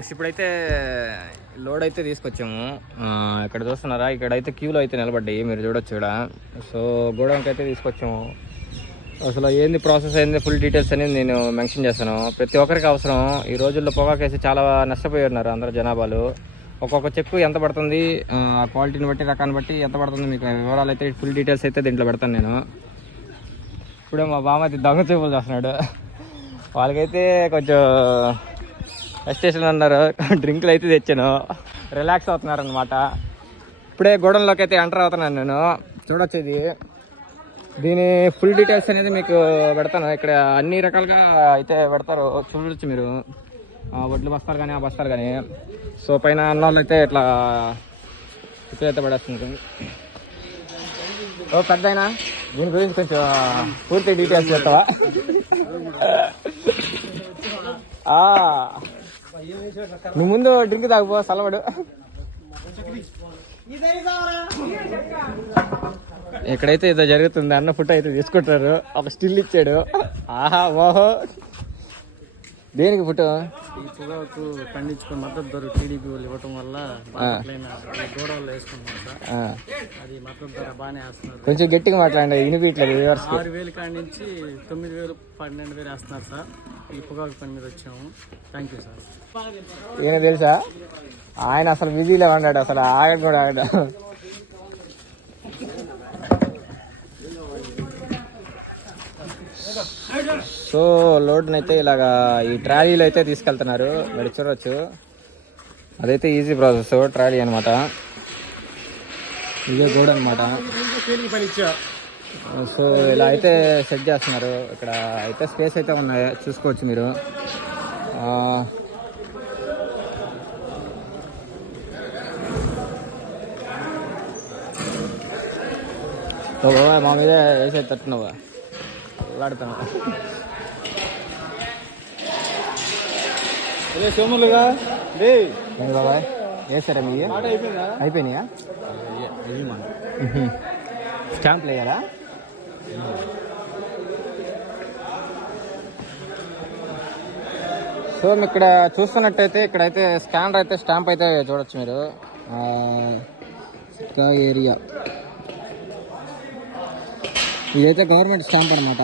Friends ఇప్పుడైతే load అయితే తీసుకొచ్చాము. ఇక్కడ చూస్తున్నారా, ఇక్కడైతే క్యూలో అయితే నిలబడ్డాయి, మీరు చూడొచ్చు ఇక్కడ. సో గోడౌన్కి అయితే తీసుకొచ్చాము. అసలు ఏంది ప్రాసెస్ అయింది, ఫుల్ డీటెయిల్స్ అనేది నేను మెన్షన్ చేస్తాను. ప్రతి ఒక్కరికి అవసరం. ఈ రోజుల్లో పొగాకేసి చాలా నష్టపోయి ఉన్నారు అందరు జనాభాలు. ఒక్కొక్క చెక్కు ఎంత పడుతుంది, క్వాలిటీని బట్టి రకాన్ని బట్టి ఎంత పడుతుంది, మీకు వివరాలు అయితే ఫుల్ డీటెయిల్స్ అయితే దీంట్లో పెడతాను నేను. ఇప్పుడే మా బామ్మది దొంగ చూపులు చేస్తున్నాడు. వాళ్ళకైతే కొంచెం స్టేషన్ అన్నారు, డ్రింకులు అయితే తెచ్చాను, రిలాక్స్ అవుతున్నారు అనమాట. ఇప్పుడే గోడౌన్లోకి అయితే ఎంటర్ అవుతున్నాను నేను. చూడొచ్చు, ఇది దీని ఫుల్ డీటెయిల్స్ అనేది మీకు పెడతాను. ఇక్కడ అన్ని రకాలుగా అయితే పెడతారు, చూడొచ్చు మీరు. వడ్లు బస్తారు కానీ ఆ బస్తారు కానీ. సో పైన అన్నాళ్ళు అయితే ఇట్లా అయితే పడేస్తుంది. ఓ పెద్ద అయినా దీని గురించి కొంచెం పూర్తి డీటెయిల్స్ చెప్తావా? నీ ముందు డ్రింక్ తాగిపో, సలవాడు. ఇక్కడైతే ఇదో జరుగుతుంది. అన్న ఫోటో అయితే తీసుకుంటారు, ఒక స్టిల్ ఇచ్చాడు. ఆహా ఓహో, దేనికి ఫోటో? ఈ పొగాకు పండించుకుని మద్దతు ధర టీడీపీ వాళ్ళు ఇవ్వటం వల్ల గోడవల్లో వేసుకున్నాం. అది మద్దతు ధర బాగానే వేస్తున్నారు. కొంచెం గట్టిగా మాట్లాడండి, వినిపించలేదు. 6,000 కాడి నుంచి 9,000, 12,000 వేస్తున్నారు సార్. ఈ పొగాకు పని మీద వచ్చాము. Thank you sir. ఈయన తెలుసా, ఆయన అసలు బిజీలో ఉన్నాడు, అసలు ఆగ కూడా ఆగడు. సో లోడ్ని అయితే ఇలాగా ఈ ట్రాలీలో అయితే తీసుకెళ్తున్నారు, మీరు చూడవచ్చు. అదైతే ఈజీ ప్రాసెస్, ట్రాలీ అనమాట. ఇదే గోడ అనమాట. సో ఇలా అయితే సెట్ చేస్తున్నారు. ఇక్కడ అయితే స్పేస్ అయితే ఉన్నాయి, చూసుకోవచ్చు మీరు. మా మీద వేసే తట్టున్నావా, వాడతాను. సోములుగా బాబాయ్ వేసారా మీ? అయిపోయినాయా? స్టాంప్లు వేయాలా? సో ఇక్కడ చూస్తున్నట్టయితే ఇక్కడైతే స్కానర్ అయితే స్టాంప్ అయితే చూడొచ్చు మీరు. ఏరియా ఇదైతే గవర్నమెంట్ స్టాంప్ అనమాట.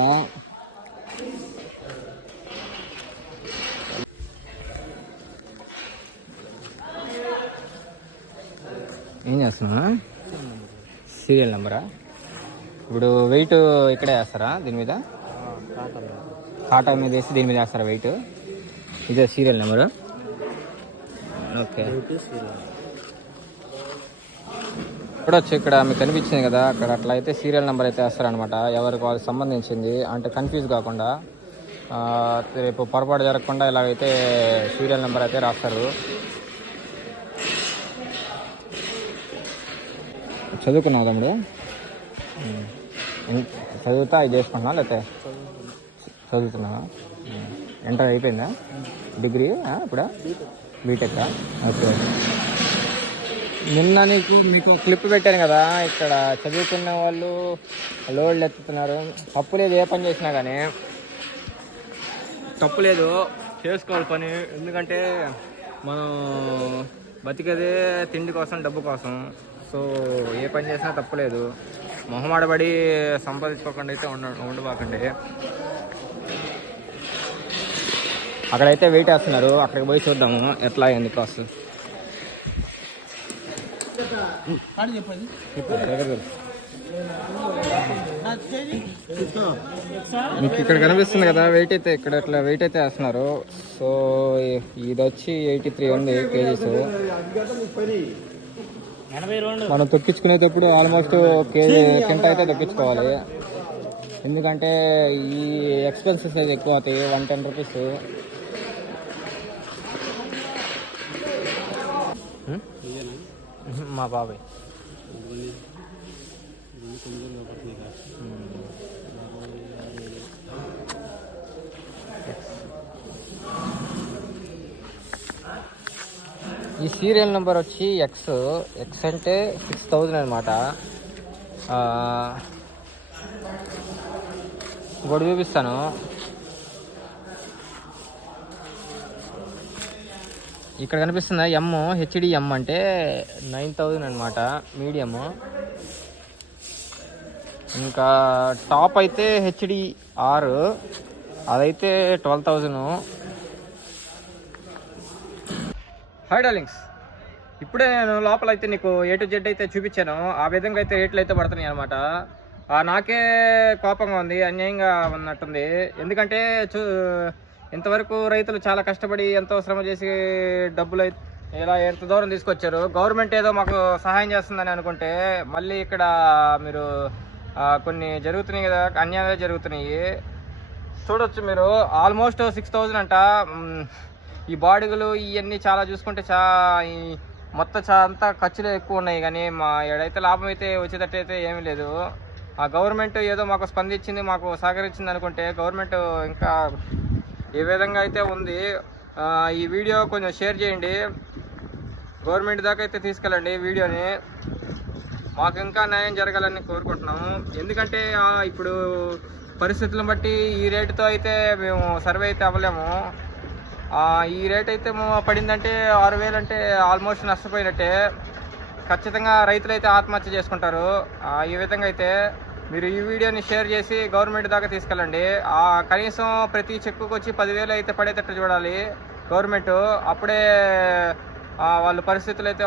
ఏం చేస్తున్నా? సీరియల్ నెంబరా? ఇప్పుడు వెయిట్ ఇక్కడే వేస్తారా? దీని మీద కాటా మీద వేసి దీని మీద వేస్తారా వెయిట్? ఇదే సీరియల్ నెంబరు. ఓకే, చూడొచ్చు ఇక్కడ మీకు కనిపించింది కదా, అక్కడ అట్లా అయితే సీరియల్ నెంబర్ అయితే వేస్తారనమాట. ఎవరికి వాళ్ళకి సంబంధించింది అంటే కన్ఫ్యూజ్ కాకుండా, రేపు పొరపాటు జరగకుండా ఇలాగైతే సీరియల్ నెంబర్ అయితే రాస్తారు. చదువుకున్నావు తమ్ముడు? చదువుతా ఇది చేసుకుంటున్నా లేకపోతే చదువుతున్నావా? ఇంటర్ అయిపోయిందా? డిగ్రీ ఇప్పుడు బీటెక్? ఓకే. నిన్న మీకు క్లిప్ పెట్టాను కదా, ఇక్కడ చదువుకున్న వాళ్ళు లోడ్లు ఎత్తుతున్నారు. తప్పు లేదు, ఏ పని చేసినా కానీ తప్పు లేదు, చేసుకోవాలి పని. ఎందుకంటే మనం బతికేదే తిండి కోసం, డబ్బు కోసం. సో ఏ పని చేసినా తప్పులేదు. మొహమాడబడి సంపాదించుకోకుండా అయితే ఉండబాకండి. అక్కడైతే వెయిట్ వేస్తున్నారు, అక్కడికి పోయి చూద్దాము ఎట్లా అయింది ప్రాసెస్. మీకు ఇక్కడ కనిపిస్తుంది కదా వెయిట్ అయితే, ఇక్కడ ఇట్లా వెయిట్ అయితే వేస్తున్నారు. సో ఇది వచ్చి 83 ఉంది కేజీస్. మనం తొక్కించుకునేటప్పుడు ఆల్మోస్ట్ కేజీ కింట అయితే తొక్కించుకోవాలి. ఎందుకంటే ఈ ఎక్స్పెన్సెస్ అయితే ఎక్కువ అవుతాయి. 110 రూపీస్. మా బాబాయ్ ఈ సీరియల్ నెంబర్ వచ్చి ఎక్స్ అంటే 6000 అనమాట. ఇంకోటి చూపిస్తాను. ఇక్కడ కనిపిస్తున్న ఎమ్ హెచ్డిఎం అంటే 9,000 అనమాట మీడియము. ఇంకా టాప్ అయితే హెచ్డిఆర్ అదైతే 12,000. హాయ్ డార్లింగ్స్, ఇప్పుడే నేను లోపల అయితే నీకు A to Z అయితే చూపించాను. ఆ విధంగా అయితే రేట్లు అయితే పడుతున్నాయి అనమాట. నాకే కోపంగా ఉంది, అన్యాయంగా ఉన్నట్టుంది. ఎందుకంటే ఇంతవరకు రైతులు చాలా కష్టపడి ఎంతో శ్రమ చేసి డబ్బులు ఇలా ఎంత దూరం తీసుకొచ్చారు. గవర్నమెంట్ ఏదో మాకు సహాయం చేస్తుందని అనుకుంటే మళ్ళీ ఇక్కడ మీరు కొన్ని జరుగుతున్నాయి కదా, అన్యాయాలు జరుగుతున్నాయి. చూడొచ్చు మీరు, ఆల్మోస్ట్ 6,000 అంట. ఈ బాడుగులు ఇవన్నీ చాలా చూసుకుంటే ఈ మొత్తం అంతా ఖర్చులు ఎక్కువ ఉన్నాయి. కానీ మా ఏడైతే లాభం అయితే వచ్చేటట్టు అయితే ఏమీ లేదు. ఆ గవర్నమెంట్ ఏదో మాకు స్పందించింది, మాకు సహకరించింది అనుకుంటే గవర్నమెంట్ ఇంకా ఏ విధంగా అయితే ఉంది. ఈ వీడియో కొంచెం షేర్ చేయండి, గవర్నమెంట్ దాకా అయితే తీసుకెళ్ళండి వీడియోని. మాకు ఇంకా న్యాయం జరగాలని కోరుకుంటున్నాము. ఎందుకంటే ఇప్పుడు పరిస్థితులను బట్టి ఈ రేటుతో అయితే మేము సర్వే అయితే అవ్వలేము. ఈ రేట్ అయితే పడిందంటే 6,000 అంటే ఆల్మోస్ట్ నష్టపోయినట్టే. ఖచ్చితంగా రైతులు అయితే ఆత్మహత్య చేసుకుంటారు. ఈ విధంగా అయితే మీరు ఈ వీడియోని షేర్ చేసి గవర్నమెంట్ దాకా తీసుకెళ్ళండి. కనీసం ప్రతి చెక్కుకు వచ్చి 10,000 అయితే పడేటట్టు చూడాలి గవర్నమెంట్. అప్పుడే వాళ్ళ పరిస్థితులు అయితే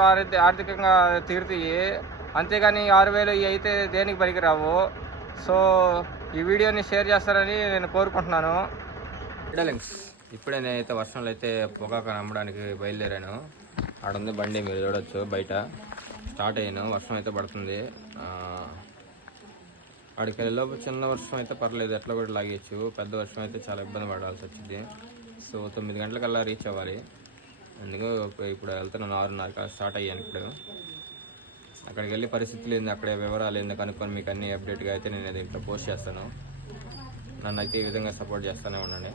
ఆర్థికంగా తీరుతాయి. అంతేగాని 6,000 అయితే దేనికి పనికిరావు. సో ఈ వీడియోని షేర్ చేస్తారని నేను కోరుకుంటున్నాను. ఇప్పుడే నేనైతే వర్షంలో అయితే పొగాకు అమ్మడానికి బయలుదేరాను. ఆడ ఉంది బండి, మీరు చూడొచ్చు బయట. స్టార్ట్ అయ్యాను, వర్షం అయితే పడుతుంది. ఆడికి వెళ్ళేలోపు చిన్న వర్షం అయితే పర్లేదు, ఎట్లా కూడా లాగేయచ్చు. పెద్ద వర్షం అయితే చాలా ఇబ్బంది పడాల్సి వచ్చింది. సో 9 గంటలకల్లా రీచ్ అవ్వాలి. అందుకు ఇప్పుడు వెళ్తున్నాను. 6:30 స్టార్ట్ అయ్యాను. ఇప్పుడు అక్కడికి వెళ్ళి పరిస్థితులు ఏంది, అక్కడే వివరాలు ఏంది కనుక్కొని మీకు అన్ని అప్డేట్గా అయితే నేను దీంట్లో పోస్ట్ చేస్తాను. నన్ను అయితే ఈ విధంగా సపోర్ట్ చేస్తూనే ఉండండి.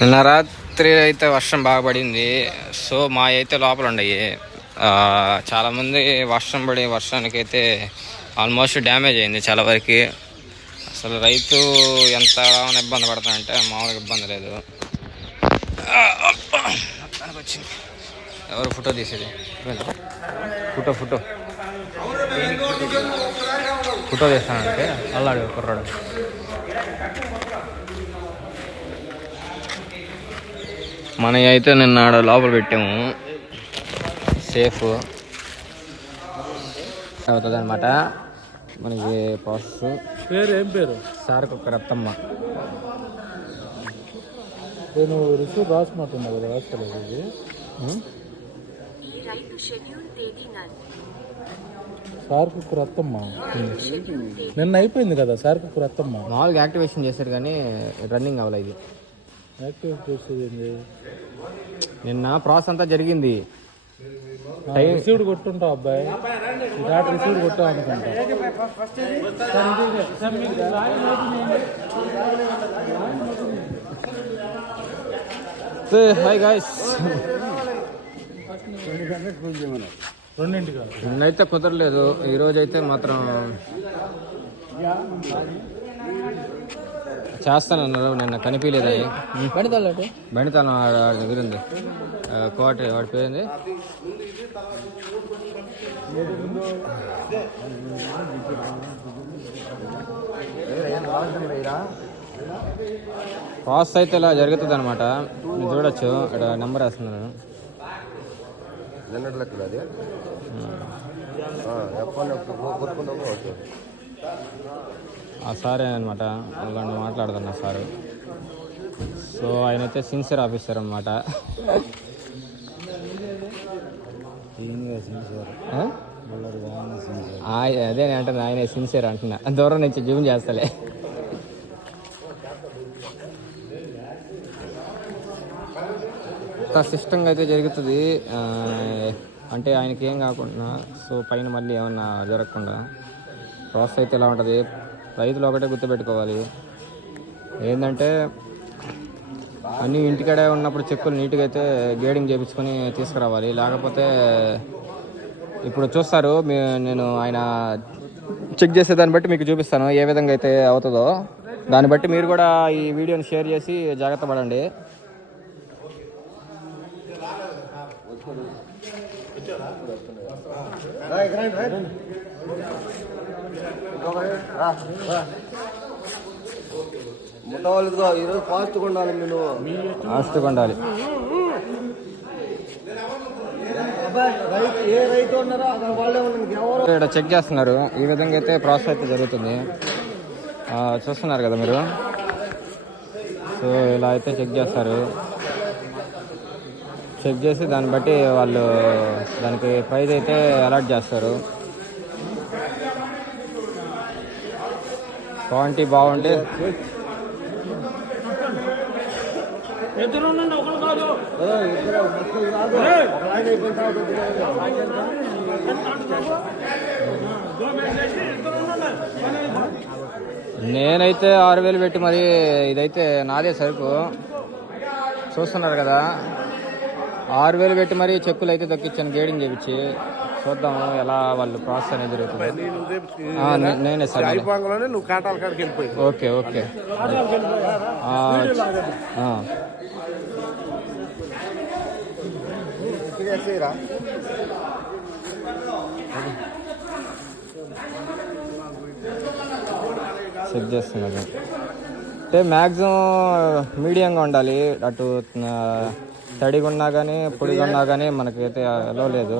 నిన్న రాత్రి అయితే వర్షం బాగా పడింది. సో మా అయితే లోపల ఉన్నాయి. చాలామంది వర్షం పడి వర్షానికైతే ఆల్మోస్ట్ డ్యామేజ్ అయింది చాలా వరకు. అసలు రైతు ఎంత ఇబ్బంది పడతానంటే మామూలుగా ఇబ్బంది లేదు. మొత్తానికి వచ్చింది. ఎవరు ఫోటో తీసేది? ఫోటో తీస్తానంటే అల్లాడు కుర్రాడు. మన అయితే నిన్న ఆడ లోపల పెట్టాము, సేఫ్ అవుతుంది అనమాట మనకి ప్రాసెస్. పేరు ఏం పేరు? సారకొక్క రత్తమ్మ. నేను రిసీవ్ రాసినట్టున్నా కదా, రాసుకోలేదు ఇది. సార్కుక్క రత్తమ్మ నిన్న అయిపోయింది కదా. సార్కుక్క రత్తమ్మ మామూలుగా యాక్టివేషన్ చేశారు కానీ రన్నింగ్ అవ్వలేదు. ఇది యాక్టివేట్ చేసేది నిన్న ప్రాసెస్ అంతా జరిగింది. రిసీవ్డ్ కొట్టుంటావు అబ్బాయి, రిసీవ్డ్ కొట్టావు అనుకుంటా. హాయ్ గాయ్స్, 2 నిన్నైతే కుదరలేదు. ఈరోజు అయితే మాత్రం చేస్తానన్నారు. నిన్న కనిపించలేదని బెణితాను దగ్గర ఉంది. కోట వాడి పేరుంది. ప్రాసెస్ అయితే ఇలా జరుగుతుంది అనమాట. మీరు చూడొచ్చు, ఇక్కడ నెంబర్ వేస్తున్నాను. ఆ సారే అనమాట, ఎందుకంటే మాట్లాడుతున్నా సారు. సో ఆయన అయితే సిన్సియర్ ఆఫీసర్ అనమాట. అదే అంటే ఆయన సిన్సియర్ అంటున్నా, దూరం నుంచి జూమ్ చేస్తలే. సిస్టంగా అయితే జరుగుతుంది. అంటే ఆయనకి ఏం కాకుండా, సో పైన మళ్ళీ ఏమన్నా జరగకుండా ప్రాసెస్ అయితే ఎలా ఉంటుంది. రైతులు ఒకటే గుర్తుపెట్టుకోవాలి, ఏంటంటే అన్నీ ఇంటికాడే ఉన్నప్పుడు చెక్కులు నీట్గా అయితే గేడింగ్ చేయించుకొని తీసుకురావాలి. లేకపోతే ఇప్పుడు చూస్తారు, నేను ఆయన చెక్ చేసే దాన్ని బట్టి మీకు చూపిస్తాను ఏ విధంగా అయితే అవుతుందో. దాన్ని బట్టి మీరు కూడా ఈ వీడియోని షేర్ చేసి జాగ్రత్త పడండి. ముట్టవాళ్ళుగా ఈరోజు ఫాస్ట్గా ఉండాలి మీరు. ఫాస్ట్గా ఉండాలి. ఏ రైతు ఉన్నారో అక్కడ వాళ్ళే ఉన్నారు. ఎవరు ఇక్కడ చెక్ చేస్తున్నారు. ఈ విధంగా అయితే ప్రాసెస్ అయితే జరుగుతుంది. చూస్తున్నారు కదా మీరు. సో ఇలా అయితే చెక్ చేస్తారు. చెక్ చేసి దాన్ని బట్టి వాళ్ళు దానికి ప్రైజ్ అయితే అలాట్ చేస్తారు. క్వాంటిటీ బాగుంటే నేనైతే 6,000 పెట్టి మరి ఇదైతే నాదే సరుకు. చూస్తున్నారు కదా, 6,000 పెట్టి మరి చెక్కులు అయితే దక్కించాను గేడింగ్ చేయించి. చూద్దాము ఎలా వాళ్ళు ప్రాసెస్ అనేది జరుగుతుంది. నేనే సార్. Okay okay. చెక్ చేస్తున్నారు. అంటే మ్యాక్సిమం మీడియంగా ఉండాలి. అటు తడిగా ఉన్నా కానీ పొడిగా ఉన్నా కానీ మనకైతే ఎలా లేదు.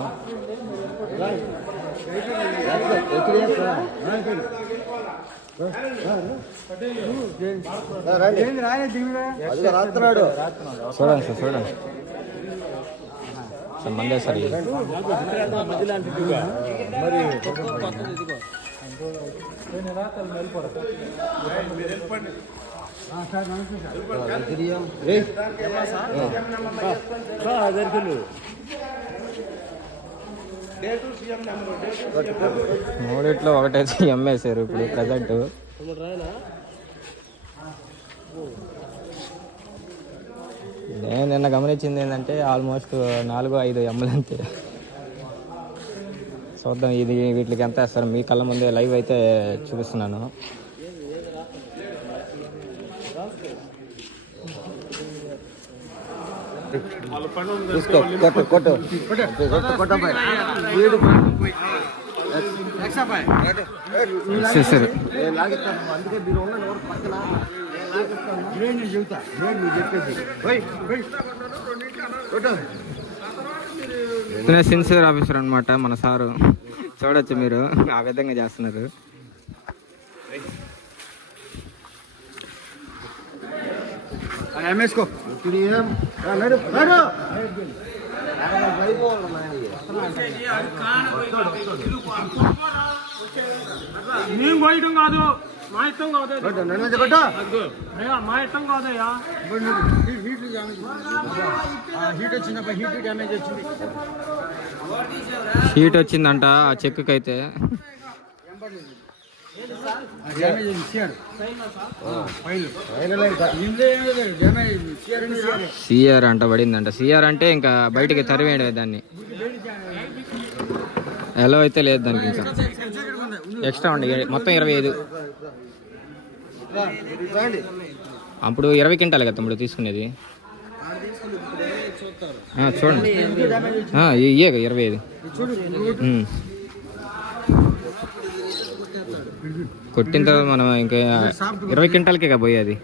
చూడండి సార్, చూడండి సార్, మందే సార్. మూడిట్లో ఒకటైతే ఎమ్మేశారు ఇప్పుడు ప్రజెంట్. నేను నిన్న గమనించింది ఏంటంటే ఆల్మోస్ట్ 4-5 ఎమ్మలు అంతే. చూద్దాం ఇది వీటికి ఎంత వేస్తారు. మీ కళ్ళ ముందే లైవ్ అయితే చూపిస్తున్నాను. సిన్సియర్ ఆఫీసర్ అనమాట మన సారు. చూడొచ్చు మీరు, ఆ విధంగా చేస్తున్నారు. కాదు మా ఇష్టం కాదు, మా ఇష్టం కాదయ్యా. హీట్ వచ్చిందంట ఆ చెక్కుకి అయితే. సిఆర్ అంట పడిందంట. సిఆర్ అంటే ఇంకా బయటికి తరివేయడం దాన్ని. ఎలా అయితే లేదు దానికి, ఇంకా ఎక్స్ట్రా ఉండి మొత్తం 25. అప్పుడు 20 క్వింటాలు కదా తమ్ముడు తీసుకునేది. చూడండి ఇయ్యే 25. కొట్టిన తర్వాత మనం ఇంకా 20 క్వింటాలకే కదా పోయేది.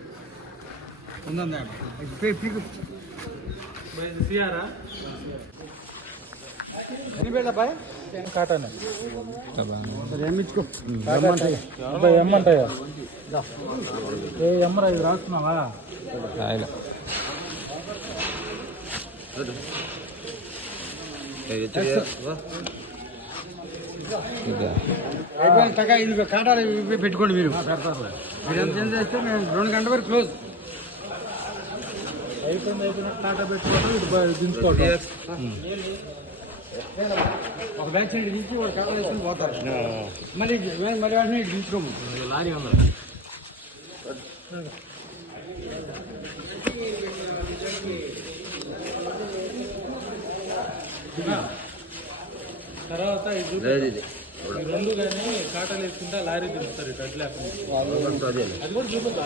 రాస్తున్నావా? ఇది కాటాలు పెట్టుకోండి మీరు. మీరు ఎంత చేస్తే మేము 2 గంటల వరకు క్లోజ్ అయిపోయింది. కాటా పెట్టుకోవడం దించుకోవడం. ఒక బ్యాక్ సైడ్ దించి వాడు కాటా వేసుకుని పోతారు. మళ్ళీ వెంటనే దించుకోము. లారీ ఉంది. తర్వాత ఇది 2 కానీ కాటాలు వేసుకుంటే లారీ దించుతారు. ఇటు లేకుండా అది కూడా చూపుతా.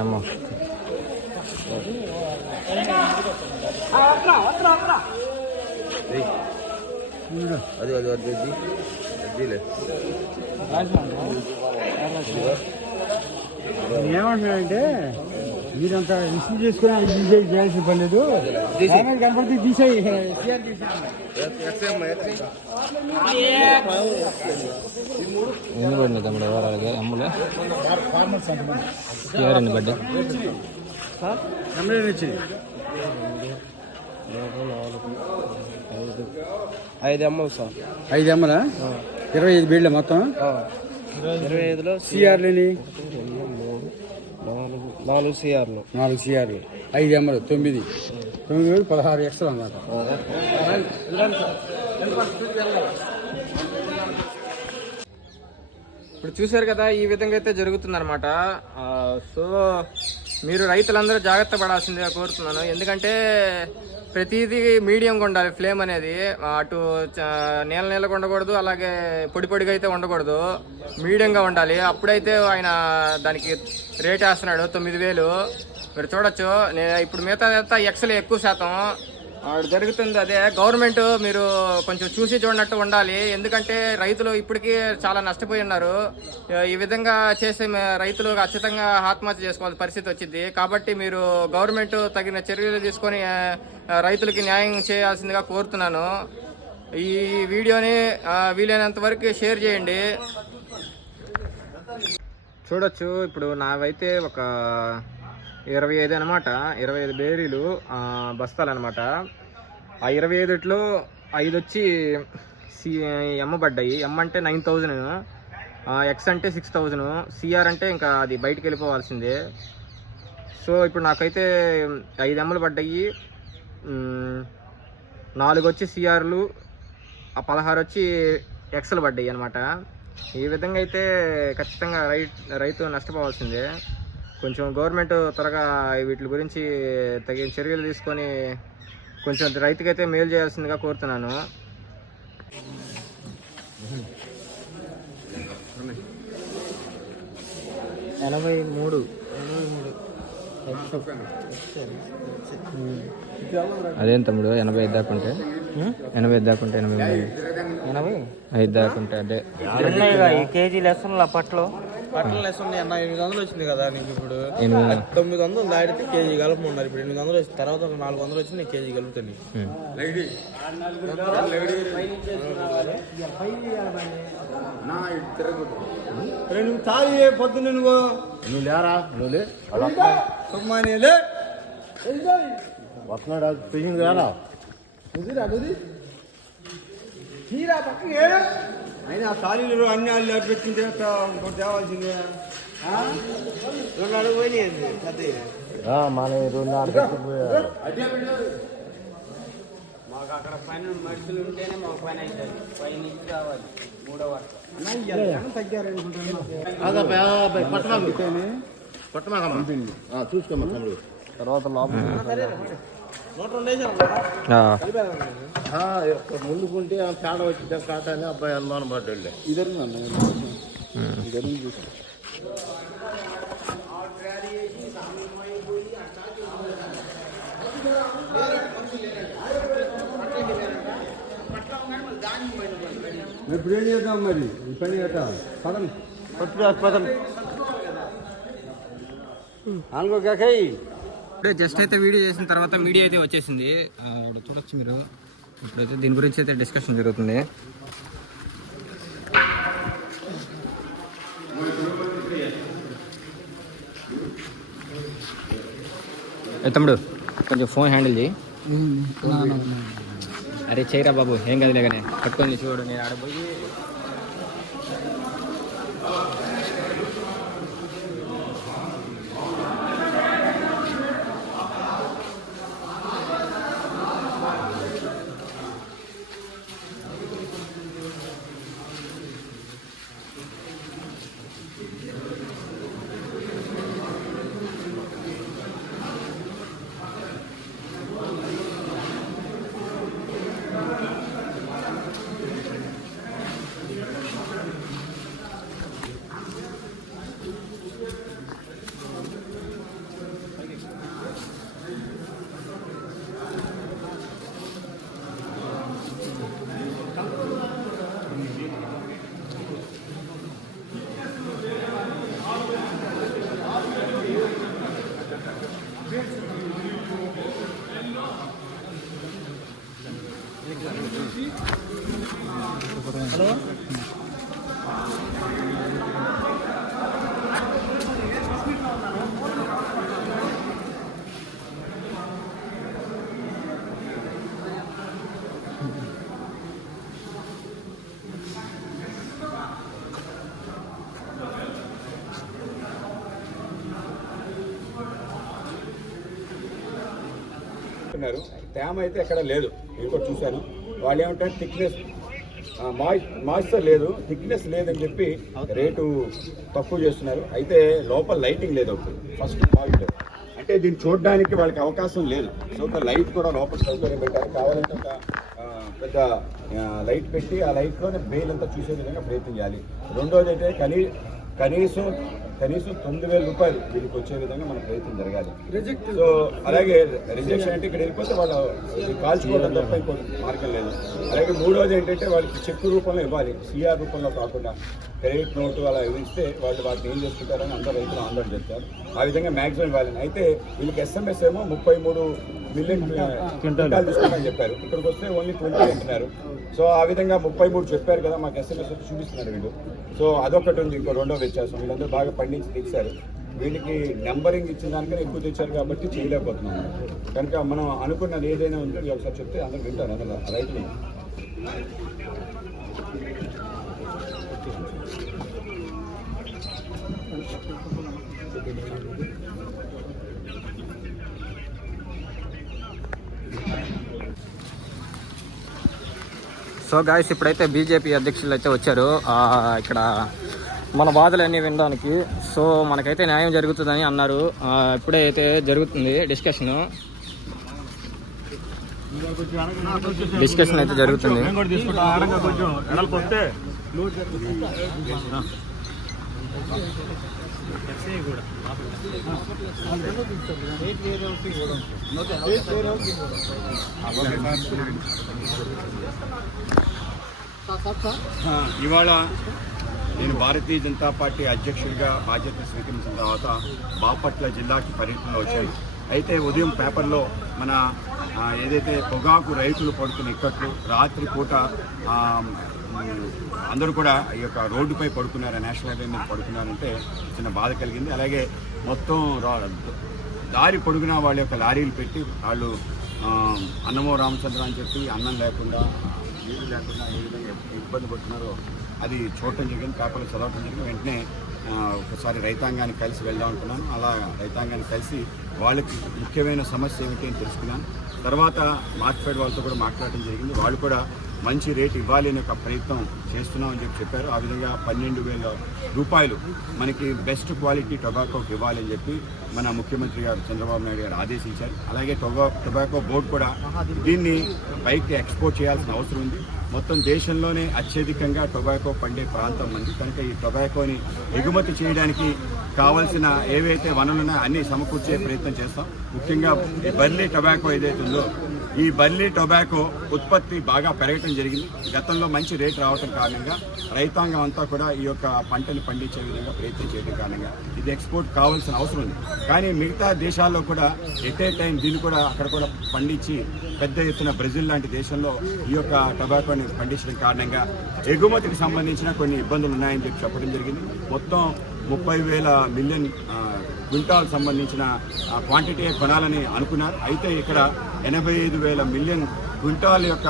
అమ్మ అది అది అది ఏమంటున్నాడంటే మీరంతా రిసీవ్ చేసుకుని చేయాల్సిన పని లేదు కనపడితే తీసేయి ఎన్ని పడింది తమ్ముడు ఎవరాలకి అమ్ములు ఎవరండి బడ్డీ ఐదు అమ్మలు సార్ 5 అమ్మలా 25 బీళ్ళ మొత్తం 25లో సిఆర్లేని 4 సిఆర్లు 4 సిఆర్లు 5 అమ్మలు 9 వేలు 16 ఎక్స్ట్రా అన్నమాట. ఇప్పుడు చూశారు కదా, ఈ విధంగా అయితే జరుగుతుందన్నమాట. సో మీరు రైతులందరూ జాగ్రత్త పడాల్సిందిగా కోరుతున్నాను. ఎందుకంటే ప్రతిదీ మీడియంగా ఉండాలి. ఫ్లేమ్ అనేది అటు నీళ్ళగా ఉండకూడదు, అలాగే పొడి పొడిగా అయితే ఉండకూడదు, మీడియంగా ఉండాలి. అప్పుడైతే ఆయన దానికి రేట్ వేస్తున్నాడు 9,000. మీరు చూడొచ్చు. ఇప్పుడు మిగతా ఎక్స్లు ఎక్కువ శాతం జరుగుతుంది. అదే గవర్నమెంట్ మీరు కొంచెం చూసి చూడనట్టు ఉండాలి. ఎందుకంటే రైతులు ఇప్పటికీ చాలా నష్టపోయి ఉన్నారు. ఈ విధంగా చేసే రైతులు ఖచ్చితంగా ఆత్మహత్య చేసుకోవాల్సిన పరిస్థితి వచ్చింది. కాబట్టి మీరు గవర్నమెంట్ తగిన చర్యలు తీసుకొని రైతులకి న్యాయం చేయాల్సిందిగా కోరుతున్నాను. ఈ వీడియోని వీలైనంత వరకు షేర్ చేయండి. చూడొచ్చు, ఇప్పుడు నావైతే ఒక 25 అనమాట. 25 బేరీలు బస్తాలు అనమాట. ఆ 25లో 5 వచ్చి ఎమ్మ పడ్డాయి. ఎమ్ అంటే 9,000, ఎక్స్ అంటే 6,000, సిఆర్ అంటే ఇంకా అది బయటికి వెళ్ళిపోవాల్సిందే. సో ఇప్పుడు నాకైతే 5 ఎమ్మలు పడ్డాయి, 4 వచ్చి సిఆర్లు, 16 వచ్చి ఎక్స్లు పడ్డాయి అనమాట. ఈ విధంగా అయితే ఖచ్చితంగా రైతు నష్టపోవాల్సిందే. కొంచెం గవర్నమెంట్ త్వరగా వీటి గురించి తగిన చర్యలు తీసుకొని కొంచెం రైతుకైతే మేలు చేయాల్సిందిగా కోరుతున్నాను. అదేం తమ్ముడు 85 దాకుంటే 85 దాకుంటే 85 దాకుంటే అదే కేజీ లెసన్లు అప్పట్లో లెసన్ 800 వచ్చింది కదా నీకు. ఇప్పుడు 900 దాడితే కేజీ కలుపుకున్నారు. ఇప్పుడు 800 వచ్చిన తర్వాత 400 వచ్చి నేను కేజీ కలుపుతాను. నువ్వు తాగి పొద్దున్న నువ్వు లేరా నువ్వు వస్తున్నాడు ఫిషింగ్ రారా తీరా పక్కకి అయినా ఆ ఖాళీలు అన్ని వాళ్ళు పెట్టింటే తేవాల్సిందే. మన 2.5 మాకు అక్కడ పైన మనుషులు ఉంటేనే మాకు పని అవుతుంది. పై నుంచి రావాలి 3వ చూసుకోమా తమ్ముడు. తర్వాత లోపల ముందుకుంటే తేడా వచ్చిందే కాట అని అబ్బాయి అనుమానం పడ్డాడులే. ఇప్పుడు ఏం చేద్దాం మరి ఈ పని కదా పదం పదం అనుకోకాకై. ఇప్పుడే జస్ట్ అయితే వీడియో చేసిన తర్వాత మీడియా అయితే వచ్చేసింది. ఇప్పుడు చూడొచ్చు మీరు. ఇప్పుడైతే దీని గురించి అయితే డిస్కషన్ జరుగుతుంది. తమ్ముడు కొంచెం ఫోన్ హ్యాండిల్ చేయి. అరే చేయరా బాబు, ఏం కదిలే కానీ పట్టుకొని చూడు. నేను ఆడపోయి తేమ అయితే ఎక్కడ లేదు. నేను కూడా చూశాను. వాళ్ళు ఏమంటారు థిక్నెస్ మాయిశ్చర్ లేదు, థిక్నెస్ లేదని చెప్పి రేటు తక్కువ చేస్తున్నారు. అయితే లోపల లైటింగ్ లేదు. ఒకటి ఫస్ట్ పాయింట్ అంటే దీన్ని చూడడానికి వాళ్ళకి అవకాశం లేదు. సో ఒక లైట్ కూడా లోపల సౌకర్యం పెట్టారు. కావాలంటే ఒక పెద్ద లైట్ పెట్టి ఆ లైట్లోనే బెయిల్ అంతా చూసే విధంగా ప్రయత్నం చేయాలి. రెండోది అయితే కనీసం 9,000 రూపాయలు వీళ్ళకి వచ్చే విధంగా మన ప్రయత్నం జరగాలి. సో అలాగే రిజెక్షన్ అంటే ఇక్కడ వెళ్ళిపోతే వాళ్ళు కాల్చుకోవడం తప్ప ఇంకో మార్గం లేదు. అలాగే మూడోది ఏంటంటే వాళ్ళకి చెక్ రూపంలో ఇవ్వాలి, సిఆర్ రూపంలో కాకుండా క్రెడిట్ నోటు అలా ఇస్తే వాళ్ళు వాటిని ఏం చేసుకుంటారని అందరూ రైతులు ఆందోళన చెప్తారు. ఆ విధంగా మ్యాక్సిమం ఇవ్వాలని. అయితే వీళ్ళకి ఎస్ఎంఎస్ ఏమో 33 మిలియన్ క్వింటాలు తీసుకుంటామని చెప్పారు. ఇక్కడికి వస్తే ఓన్లీ 20 అంటున్నారు. సో ఆ విధంగా 33 చెప్పారు కదా, మాకు ఎస్ఎంఎస్ చూపిస్తున్నారు వీళ్ళు. సో అదొకటి ఉంది. ఇంకో రెండో వ్యత్యాసం, వీళ్ళందరూ బాగా పండించి తెచ్చారు. వీళ్ళకి నెంబరింగ్ ఇచ్చిన దానికన్నా ఎక్కువ తెచ్చారు కాబట్టి చేయలేకపోతున్నాం. కనుక మనం అనుకున్నది ఏదైనా ఉంటే ఒకసారి చెప్తే అందరూ వింటారు. అందులో రైతులు సో గాయస్, ఇప్పుడైతే బీజేపీ అధ్యక్షులు అయితే వచ్చారు ఇక్కడ మన బాధలన్నీ వినడానికి. సో మనకైతే న్యాయం జరుగుతుందని అన్నారు. ఇప్పుడే అయితే జరుగుతుంది డిస్కషన్ అయితే జరుగుతుంది. ఇవాళ నేను భారతీయ జనతా పార్టీ అధ్యక్షుడిగా బాధ్యత స్వీకరించిన తర్వాత బాపట్ల జిల్లాకి పర్యటనలో వచ్చాయి. అయితే ఉదయం పేపర్లో మన ఏదైతే పొగాకు రైతులు పడుతున్న ఇక్కట్లు, రాత్రి పూట అందరూ కూడా ఈ యొక్క రోడ్డుపై పడుకున్నారు, నేషనల్ హైవే మీద పడుకున్నారంటే చిన్న బాధ కలిగింది. అలాగే మొత్తం దారి పొడుగున వాళ్ళ యొక్క లారీలు పెట్టి వాళ్ళు అన్నమో రామచంద్ర అని చెప్పి అన్నం లేకుండా నీరు లేకుండా ఏ విధంగా ఇబ్బంది పడుతున్నారో అది చూడటం జరిగింది, పేపర్లో చదవటం జరిగింది. వెంటనే ఒకసారి రైతాంగాన్ని కలిసి వెళ్దాం అనుకున్నాను. అలా రైతాంగాన్ని కలిసి వాళ్ళకి ముఖ్యమైన సమస్య ఏమిటి అని తెలుసుకున్నాను. తర్వాత మార్కెట్ వాళ్ళతో కూడా మాట్లాడటం జరిగింది. వాళ్ళు కూడా మంచి రేటు ఇవ్వాలి అనే ఒక ప్రయత్నం చేస్తున్నామని చెప్పారు. ఆ విధంగా 12,000 రూపాయలు మనకి బెస్ట్ క్వాలిటీ టొబాకోకి ఇవ్వాలని చెప్పి మన ముఖ్యమంత్రి గారు చంద్రబాబు నాయుడు గారు ఆదేశించారు. అలాగే టొబాకో బోర్డు కూడా దీన్ని బయటకి ఎక్స్పోర్ట్ చేయాల్సిన అవసరం ఉంది. మొత్తం దేశంలోనే అత్యధికంగా టొబాకో పండే ప్రాంతం ఉంది. కనుక ఈ టొబాకోని ఎగుమతి చేయడానికి కావాల్సిన ఏవైతే వనరులున్నాయో అన్నీ సమకూర్చే ప్రయత్నం చేస్తాం. ముఖ్యంగా ఈ బర్లీ టొబాకో ఏదైతే ఉందో ఈ బర్లీ టొబాకో ఉత్పత్తి బాగా పెరగటం జరిగింది. గతంలో మంచి రేటు రావటం కారణంగా రైతాంగం అంతా కూడా ఈ యొక్క పంటను పండించే విధంగా ప్రయత్నం చేయడం కారణంగా ఇది ఎక్స్పోర్ట్ కావాల్సిన అవసరం ఉంది. కానీ మిగతా దేశాల్లో కూడా ఎట్ ఏ టైం దీన్ని కూడా అక్కడ కూడా పండించి పెద్ద ఎత్తున బ్రెజిల్ లాంటి దేశంలో ఈ యొక్క టొబాకోని పండించడం కారణంగా ఎగుమతికి సంబంధించిన కొన్ని ఇబ్బందులు ఉన్నాయని చెప్పి చెప్పడం జరిగింది. మొత్తం 30,000 మిలియన్ క్వింటాల్ సంబంధించిన క్వాంటిటీ కొనాలని అనుకున్నారు. అయితే ఇక్కడ 85,000 మిలియన్ క్వింటాల్ యొక్క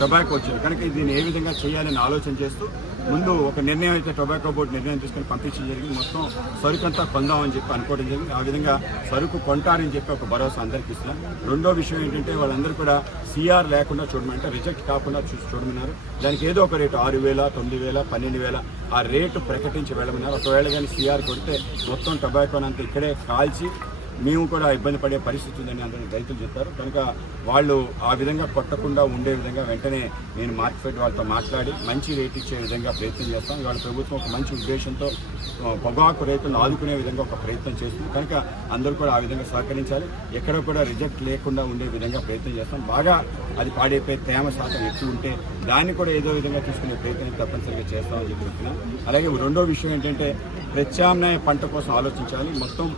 టొబాకో వచ్చింది. కనుక దీన్ని ఏ విధంగా చేయాలని ఆలోచన చేస్తూ ముందు ఒక నిర్ణయం అయితే టొబాకో బోర్డు నిర్ణయం తీసుకుని పంపించడం జరిగింది. మొత్తం సరుకు అంతా కొందామని చెప్పి అనుకోవడం జరిగింది. ఆ విధంగా సరుకు కొంటారని చెప్పి ఒక భరోసా అందరికీ ఇస్తున్నాం. రెండో విషయం ఏంటంటే వాళ్ళందరూ కూడా సిఆర్ లేకుండా చూడమంటే రిజెక్ట్ కాకుండా చూడమన్నారు. దానికి ఏదో ఒక రేటు 6,000, 9,000, 12,000 ఆ రేటు ప్రకటించి వెళ్ళమన్నారు. ఒకవేళ కానీ సిఆర్ కొడితే మొత్తం టొబాకోనంతా ఇక్కడే కాల్చి మేము కూడా ఇబ్బంది పడే పరిస్థితి ఉందని అందరూ రైతులు చెప్పారు. కనుక వాళ్ళు ఆ విధంగా కొట్టకుండా ఉండే విధంగా వెంటనే నేను మార్కెట్ వాళ్ళతో మాట్లాడి మంచి రేట్ ఇచ్చే విధంగా ప్రయత్నం చేస్తాం. ఇవాళ ప్రభుత్వం ఒక మంచి ఉద్దేశంతో పొగాకు రైతులను ఆదుకునే విధంగా ఒక ప్రయత్నం చేస్తుంది. కనుక అందరూ కూడా ఆ విధంగా సహకరించాలి. ఎక్కడ కూడా రిజెక్ట్ లేకుండా ఉండే విధంగా ప్రయత్నం చేస్తాం. బాగా అది పాడైపోయి తేమ శాతం ఎక్కువ ఉంటే దాన్ని కూడా ఏదో విధంగా తీసుకునే ప్రయత్నం తప్పనిసరిగా చేస్తామని చెప్తున్నాం. అలాగే రెండో విషయం ఏంటంటే ప్రత్యామ్నాయ పంట కోసం ఆలోచించాలి. మొత్తం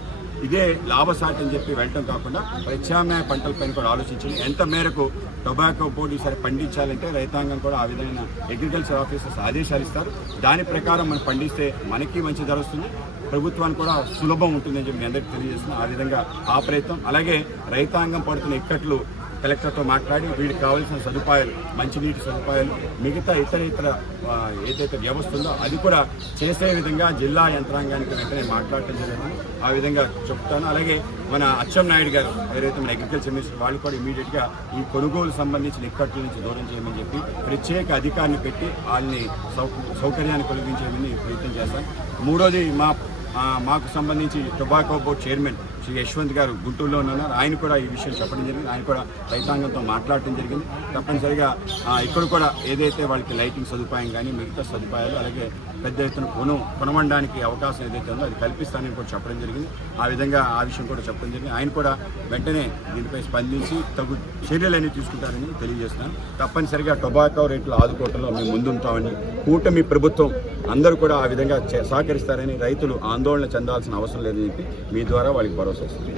ఇదే లాభసాటి అని చెప్పి వెళ్ళటం కాకుండా ప్రత్యామ్నాయ పంటలపైన కూడా ఆలోచించాలి. ఎంత మేరకు టొబాకో బోర్డు ఈసారి పండించాలంటే రైతాంగం కూడా ఆ విధమైన అగ్రికల్చర్ ఆఫీసర్స్ ఆదేశాలు ఇస్తారు. దాని ప్రకారం మనం పండిస్తే మనకి మంచి ధర వస్తుంది, ప్రభుత్వానికి కూడా సులభం ఉంటుందని చెప్పి మీ అందరికీ తెలియజేస్తున్నాం. ఆ విధంగా ఆ ప్రయత్నం. అలాగే రైతాంగం పడుతున్న ఇక్కట్లు కలెక్టర్తో మాట్లాడి వీడికి కావాల్సిన సదుపాయాలు, మంచినీటి సదుపాయాలు, మిగతా ఇతర ఏదైతే వ్యవస్థ ఉందో అది కూడా చేసే విధంగా జిల్లా యంత్రాంగానికి వెంటనే మాట్లాడటం జరుగుతుంది. ఆ విధంగా చెప్తాను. అలాగే మన అచ్చెన్నాయుడు గారు ఏదైతే మన అగ్రికల్చర్ మినిస్టర్ వాళ్ళు కూడా ఇమీడియట్గా ఈ కొనుగోలు సంబంధించిన ఇక్కట్ల నుంచి దూరం చేయమని చెప్పి ప్రత్యేక అధికారిని పెట్టి వాళ్ళని సౌకర్యాన్ని కలిగించేమని ప్రయత్నం చేస్తాను. మూడోది మాకు సంబంధించి tobacco board chairman Shri Yashwant garu గుంటూరులో ఉన్నారు. ఆయన కూడా ఈ విషయం చెప్పడం జరిగింది. ఆయన కూడా రైతాంగంతో మాట్లాడటం జరిగింది. తప్పనిసరిగా ఇక్కడ కూడా ఏదైతే వాళ్ళకి లైటింగ్ సదుపాయం కానీ మిగతా సదుపాయాలు అలాగే పెద్ద ఎత్తున కొనవడానికి అవకాశం ఏదైతే ఉందో అది కల్పిస్తానని కూడా చెప్పడం జరిగింది. ఆ విధంగా ఆ విషయం కూడా చెప్పడం జరిగింది. ఆయన కూడా వెంటనే దీనిపై స్పందించి తగు చర్యలన్నీ తీసుకుంటారని తెలియజేస్తున్నాను. తప్పనిసరిగా టొబాకో రేట్లు ఆదుకోవడంలో మేము ముందుంటామని, కూటమి ప్రభుత్వం అందరూ కూడా ఆ విధంగా సహకరిస్తారని, రైతులు ఆందోళన చెందాల్సిన అవసరం లేదని చెప్పి మీ ద్వారా వాళ్ళకి భరోసా ఇస్తుంది.